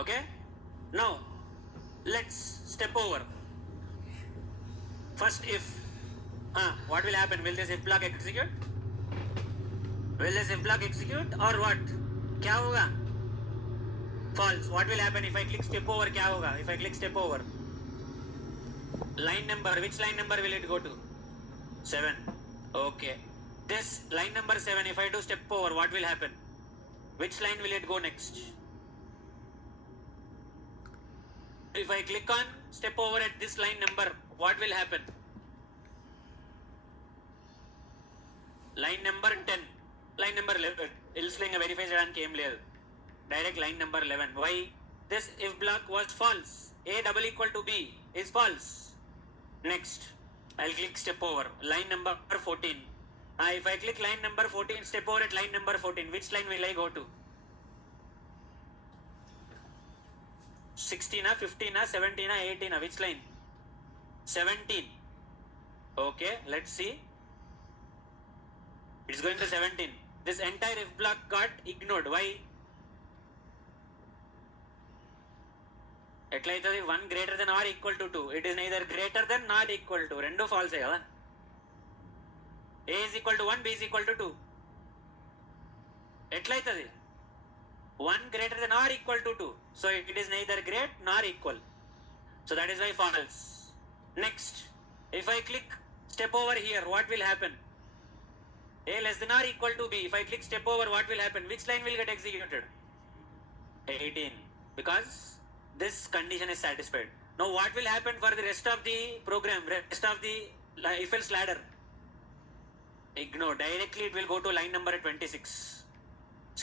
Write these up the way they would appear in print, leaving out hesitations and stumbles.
Okay, now let's step over. First if what will happen? Will this if block execute? Will this if block execute or what? क्या होगा? False. What will happen if I click step over? क्या होगा? If I click step over, line number, which line number will it go to? 7. Okay, this line number 7, if I do step over, what will happen? Which line will it go next? If I click on step over at this line number, what will happen? Line number 10, line number 11. Ilslinga verify చేయడానికి ఏం లేదు, direct line number 11. Why? This if block was false. A double equal to B is false. Next, I'll click step over line number 14. If I click line number 14, step over at line number 14, which line will I go to? 16, 15, 17, 18, which line? 17. Okay, let's see. It's going to 17. This entire if block got ignored. Why? ఎట్లయితుంది? 1 greater than or equal to 2. It is neither greater than nor equal to. రెండు ఫాల్సే కదా. A is equal to 1, B is equal to 2. ఎట్లయితుంది? 1 greater than or equal to 2. So it is neither great nor equal. So that is why false. Next, if I click step over here, what will happen? A less than or equal to B. If I click step over, what will happen? Which line will get executed? 18. Because this condition is satisfied. Now what will happen for the rest of the program, rest of the if else ladder? Ignore. Directly it will go to line number 26.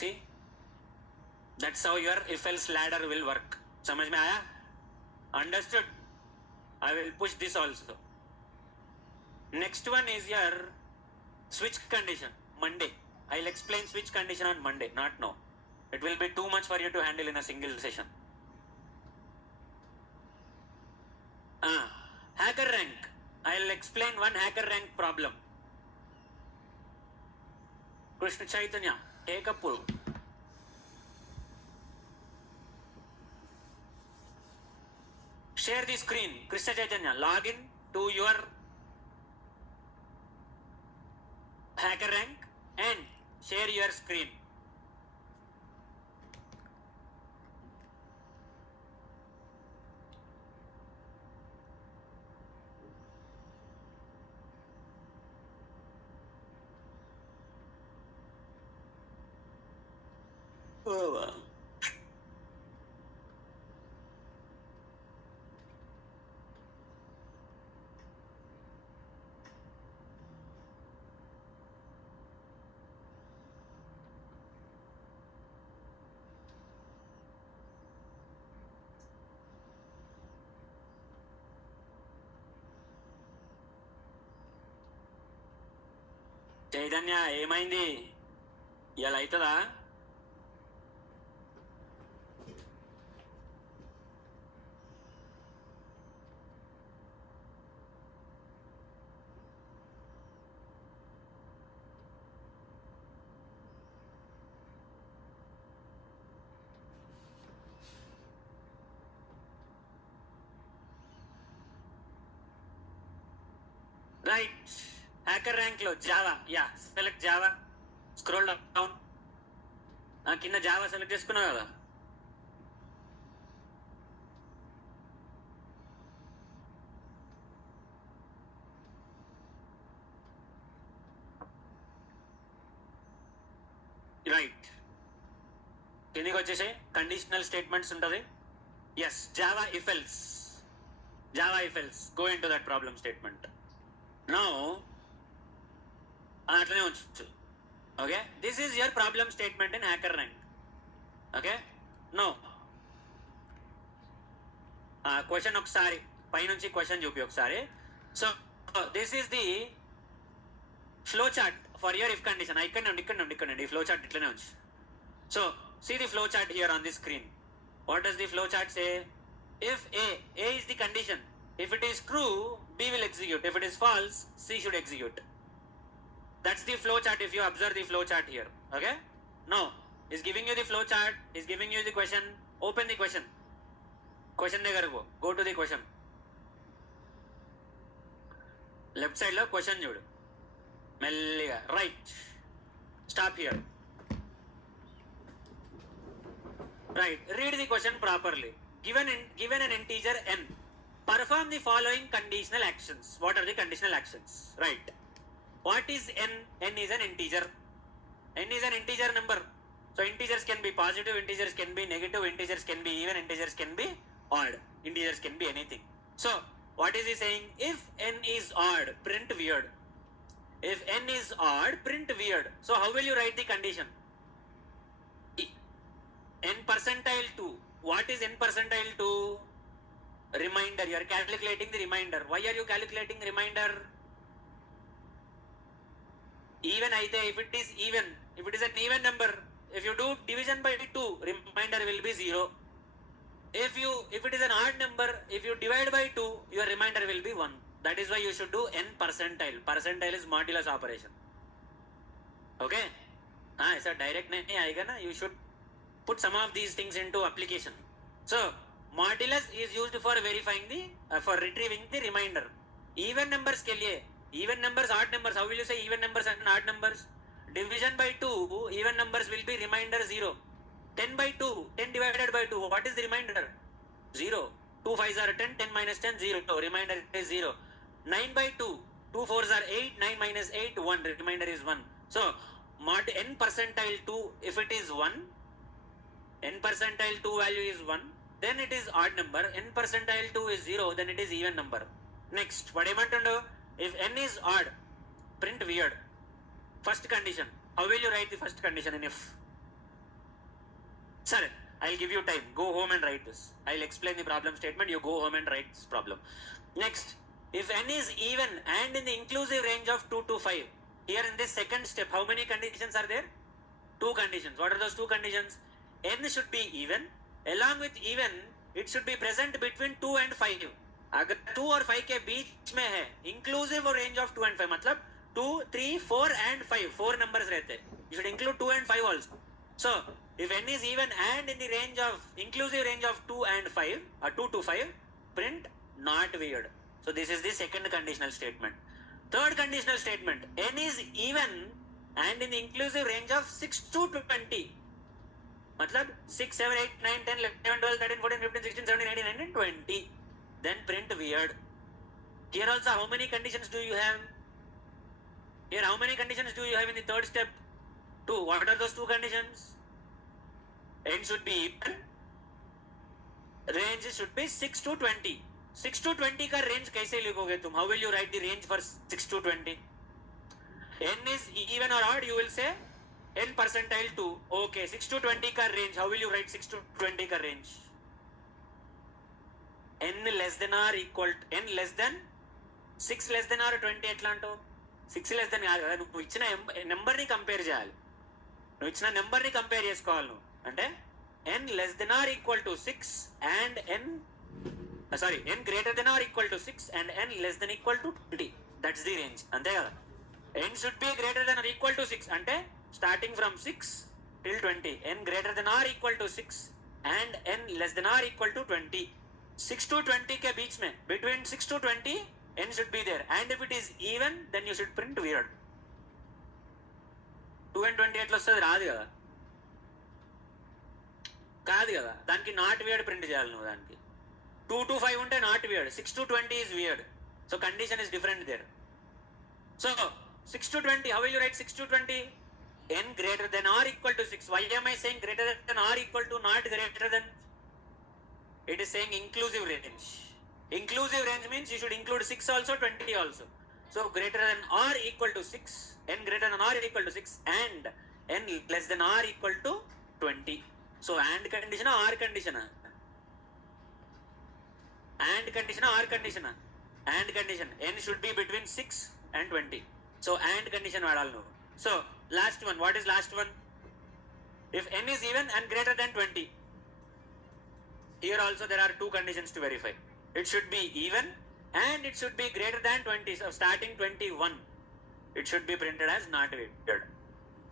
See? That's how your if else ladder will work. समझ में आया? Understood? I will push this also. Next one is your switch condition. Monday. I'll explain switch condition on Monday, not now. It will be too much for you to handle in a single session. Hacker rank. I'll explain one hacker rank problem. Krishna Chaitanya, take a pull. Share the screen. Krishna Chaitanya, log in to your hacker rank and share your screen. Oh, wow. Chaitanya ఏమైంది? ఇలా అవుతుందా? Right, హ్యాకర్ ర్యాంక్లో Java, select Java, scroll down, కింద Java select చేసుకున్నావు కదా. Right, కిందికి వచ్చేసి కండిషనల్ స్టేట్మెంట్స్ ఉంటుంది. Yes, Java if else, go into that problem statement. Now అట్లనే ఉంచు. Okay, this is your problem statement in HackerRank. Okay, no question ఒకసారి పైనుంచి క్వశ్చన్ చూపి ఒకసారి. So this is the flow chart for your if condition. ఇక్కడ నుండి ఈ flow chart ఇట్లనే ఉంచు. So see the flow chart here on the screen. What does the flow chart say? If A is the condition, if it is true, B will execute. If it is false, C should execute. That's the flow chart if you observe the flow chart here. Okay, now is giving you the flow chart, is giving you the question, Open the question. Question దగ్గర go to the question. Left side లో question చూడు మెల్లిగా. Right. Stop here. Right. Read the question properly. Given an integer n, perform the following conditional actions. What are the conditional actions? Right. What is n? N is an integer. N is an integer number. So integers can be positive, integers can be negative, integers can be even, integers can be odd. Integers can be anything. So what is he saying? If n is odd, print weird. If n is odd, print weird. So how will you write the condition? N percentile 2. What is n percentile 2? Remainder. You are calculating the remainder. Why are you calculating remainder? Even aithe, if it is even, if it is an even number, if you do division by 2, remainder will be 0. If it is an odd number, if you divide by 2, your remainder will be 1. That is why you should do n percentile. Percentile is modulus operation. Okay? ऐसा direct नहीं आएगा ना. You should put some of these things into application. So modulus is used for verifying the for retrieving the remainder. Even numbers के लिए, even numbers, odd numbers, how will you say even numbers and odd numbers? Division by 2, even numbers will be remainder 0. 10 by 2, 10 divided by 2, what is the remainder? 0. 2 5s are 10, 10 minus 10, 0. Remainder is 0. 9 by 2, 2 4s are 8, 9 minus 8, 1. Remainder is 1. So mod n percentile 2, if it is 1, n percentile 2 value is 1, then it is odd number. N percentile 2 is 0, then it is even number. Next, what I want to know, if n is odd, print weird. First condition. How will you write the first condition in if? Sir, I'll give you time. Go home and write this. I'll explain the problem statement. You go home and write this problem. Next, if n is even and in the inclusive range of 2 to 5, here in this second step, how many conditions are there? 2 conditions. What are those 2 conditions? N should be even. Along with even, it should be present between 2 and 5. अगर 2 और 5 के बीच में है, inclusive range of 2 and 5, मतलब 2, 3, 4 and 5, 4 numbers रहते. You should include 2 and 5 also. So if n is even and in the range of inclusive range of 2 and 5 or 2 to 5, print not weird. So this is the second conditional statement. Third conditional statement, n is even and in the inclusive range of 6 to 20. मतलब 6, 7, 8, 9, 10, 11, 12, 13, 14, 15, 16, 17, 18, 19, 20. Then print weird. Here also how many conditions do you have? Here how many conditions do you have in the third step? 2. What are those 2 conditions? N should be even. Range should be 6 to 20. 6 to 20 का range कैसे लिखोगे तुम? How will you write the range for 6 to 20? N is even or odd, you will say n percentile 2. Okay, 6 to 20 का range. How will you write 6 to 20 का range? N less than or equal to n less than 6 less than or 20 ఎట్లా అంటావు? 6 less than కాదు కదా, నువ్వు ఇచ్చిన నెంబర్ని compare చేయాలి. నువ్వు ఇచ్చిన నెంబర్ని కంపేర్ చేసుకోవాలి నువ్వు. అంటే n less than or equal to 6 and n greater than or equal to 6 and n less than equal to 20. That's the range. అంతే కదా. n should be greater than or equal to 6 అంటే starting from 6 till 20. n greater than or equal to 6 and n less than or equal to 20. 6 to 20 के बीच में, between 6 to 20, n should be there. And if it is even, then you should print weird. 2 and 20 ఎట్లా వస్తుంది? రాదు కదా, కాదు కదా. దానికి not weird print చేయాలి నువ్వు. దానికి 2 to 5 ఉంటే not weird, 6 to 20 is weird. So condition is different there. So 6 to 20, how will you write 6 to 20? n greater than or equal to 6. Why am I saying greater than or equal to, not greater than? It is saying inclusive range. Inclusive range means you should include 6 also, 20 also. So greater than or equal to 6, n greater than or equal to 6 and n less than or equal to 20. So and condition or condition? And condition or condition? And condition. N should be between 6 and 20. So and condition vadal no. So last one, what is last one? If n is even and greater than 20. Here also there are 2 conditions to verify. It should be even and it should be greater than 20. So starting 21, it should be printed as not weird.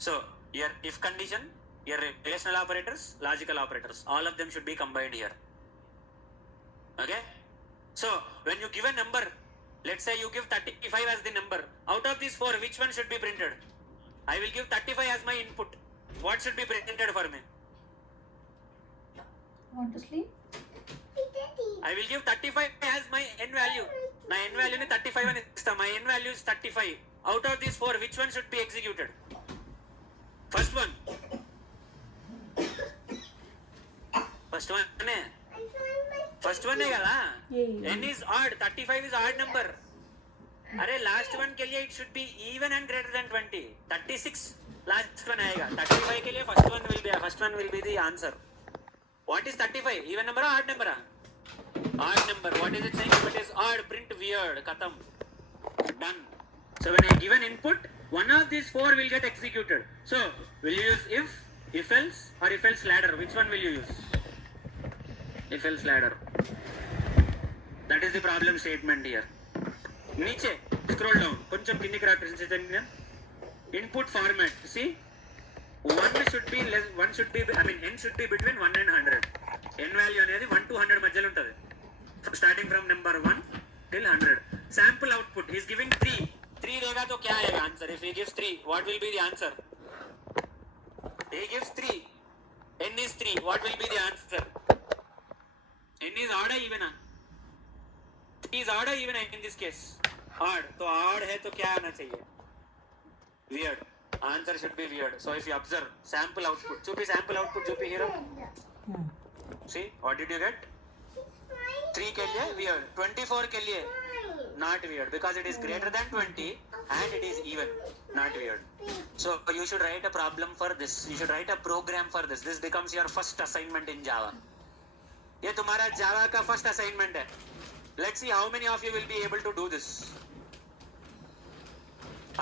So here if condition, your relational operators, logical operators, all of them should be combined here. Okay? So, when you give a number, let's say you give 35 as the number. Out of these 4, which one should be printed? I will give 35 as my input. What should be printed for me? Want to sleep? I will give 35 as my n value. My n value is 35 and my n value is 35. Out of these 4, which one should be executed? First one. First one. First one है क्या? N is odd. 35 is odd number. अरे last one के लिए it should be even and greater than 20. 36 last one आएगा. 35 के लिए first one will be the answer. What is 35? Even number or odd number? Odd number. What is it saying? If it is odd, print weird. Khatam. Done. So when I give an input, one of these 4 will get executed. So will you use if else or if else ladder? Which one will you use? If else ladder. That is the problem statement here. नीचे scroll down. కొంచెం కిందికి రా Krishna. Input format. See, n should be between 1 and 100. N value అనేది 1 to 100 మధ్యలో ఉంటుంది. Starting from number 1 till 100. Sample output. He is giving 3. 3 देगा तो क्या आएगा answer? If he gives 3, what will be the answer? He gives 3. N is 3. What will be the answer? N is odd or even? 3 is odd or even in this case? Odd. तो odd है तो क्या आना चाहिए? Weird. Answer should be weird. So if you observe sample output, chupi sample output chupi hero. See, what did you get? 3 के लिए weird. 24 के लिए not weird because it is greater than 20 and it is even. Not weird. So you should write a problem for this. You should write a program for this. This becomes your first assignment in Java. ये तुम्हारा Java का first assignment है. Let's see how many of you will be able to do this.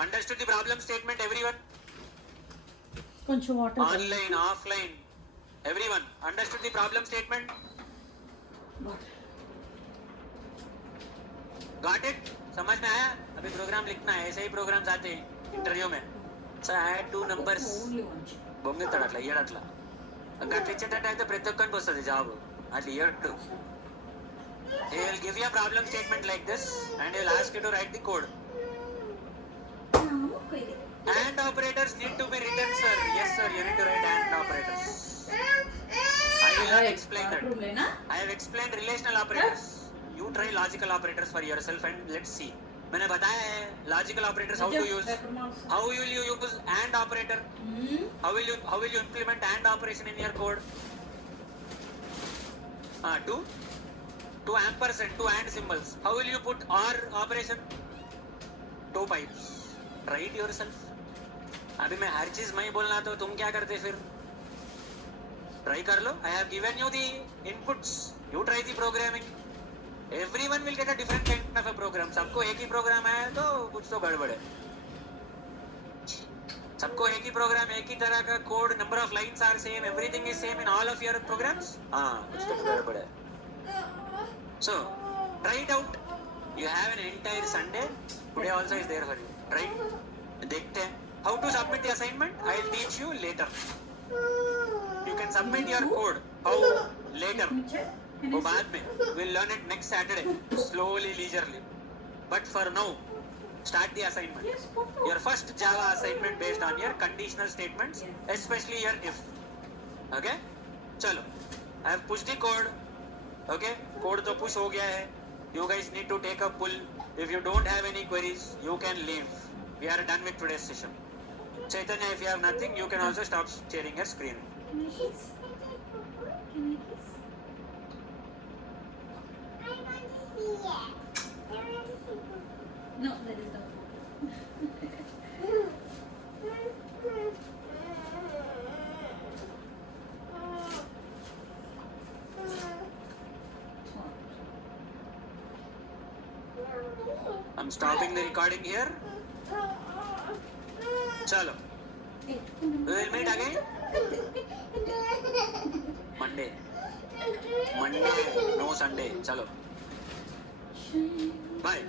Understood the problem statement, everyone? కొంచెం water Online, offline, everyone. Understood the problem statement? Got it? समझ में आया? अभी programme लिखना है. ऐसे ही प्रोग्राम्स आते हैं इंटरव्यू में. So add 2 numbers. బొమ్మ తడట్లా ఏడట్లా గట్ల ఇచ్చేటట్టయితే ప్రతి ఒక్కరికి వస్తుంది జాబ్. అట్లా ఏడు. He will give you a problem statement like this and he will ask you to write the code. And operators need to be written, sir. Yes, sir. You need to write and operators. I will not explain that. I have explained relational operators. You try logical operators for yourself and let's see. मैंने बताया है logical operators how to use. How will you use and operator? How will you implement and operation in your code? Two ampersand, 2 and symbols. How will you put or operation? 2 pipes. Try it yourself. अभी मैं हर चीज मैं बोलना तो तुम क्या करते फिर? Try कर लो. I have given you the inputs. You try the programming. Everyone will get a different kind of a program. सबको एक ही प्रोग्राम आया तो कुछ तो गड़बड़ है. सबको एक ही प्रोग्राम, एक ही तरह का code, number of lines are same, everything is same in all of your programs. हाँ, कुछ तो गड़बड़ है. So, try it out. You have an entire Sunday. Today also is there for you. Try. देखते हैं. How to submit the assignment? I will teach you later. You can submit your code. How? Later. वो बाद में. We'll learn it next Saturday. Slowly, leisurely. But for now, start the assignment. Your first Java assignment based on your conditional statements, especially your if. Okay? चलो. I have pushed the code. Okay? Code तो push हो गया है. You guys need to take a pull. If you don't have any queries, you can leave. We are done with today's session. Chaitanya, if you have nothing, you can also stop sharing your screen. No, there is no. I'm stopping the recording here. Chalo. We will meet again Monday. No Sunday. Chalo. Bye.